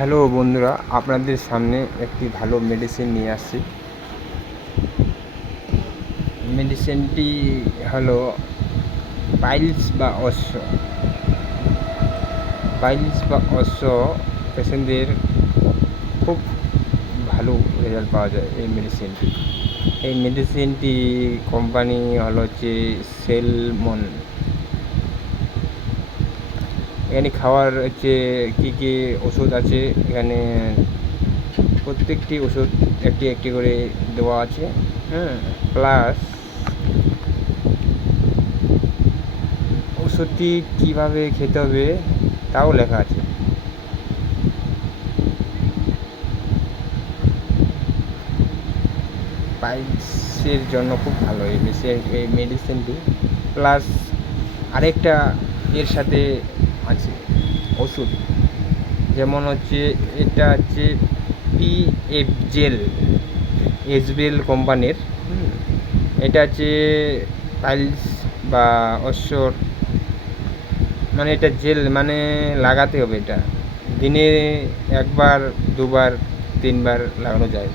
Hello বন্ধুরা, আপনাদের সামনে একটি ভালো মেডিসিন নিয়ে আসছি। মেডিসিনটি হলো পাইলস বা অশ্ব পেশেন্টদের খুব ভালো রেজাল্ট পাওয়া যায় এই মেডিসিনটি কোম্পানি হলো হচ্ছে সেলমন। এখানে খাওয়ার হচ্ছে কী কী ওষুধ আছে, এখানে প্রত্যেকটি ওষুধ একটি একটি করে দেওয়া আছে। প্লাস ওষুধটি কীভাবে খেতে হবে তাও লেখা আছে। পাইলসের জন্য খুব ভালো এই মেডিসিনটি। প্লাস আরেকটা এর সাথে আছে ওষুধ, যেমন হচ্ছে এটা হচ্ছে পিএফ জেল, এসবিএল কোম্পানির। এটা হচ্ছে পাইলস বা অশ্বর, মানে এটা জেল, মানে লাগাতে হবে। এটা দিনে একবার, দুবার, তিনবার লাগানো যায়।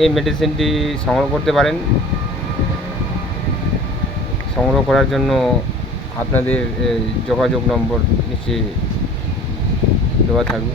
এই মেডিসিনটি সংগ্রহ করতে পারেন। সংগ্রহ করার জন্য আপনাদের যোগাযোগ নম্বর নিচে দেওয়া থাকবে।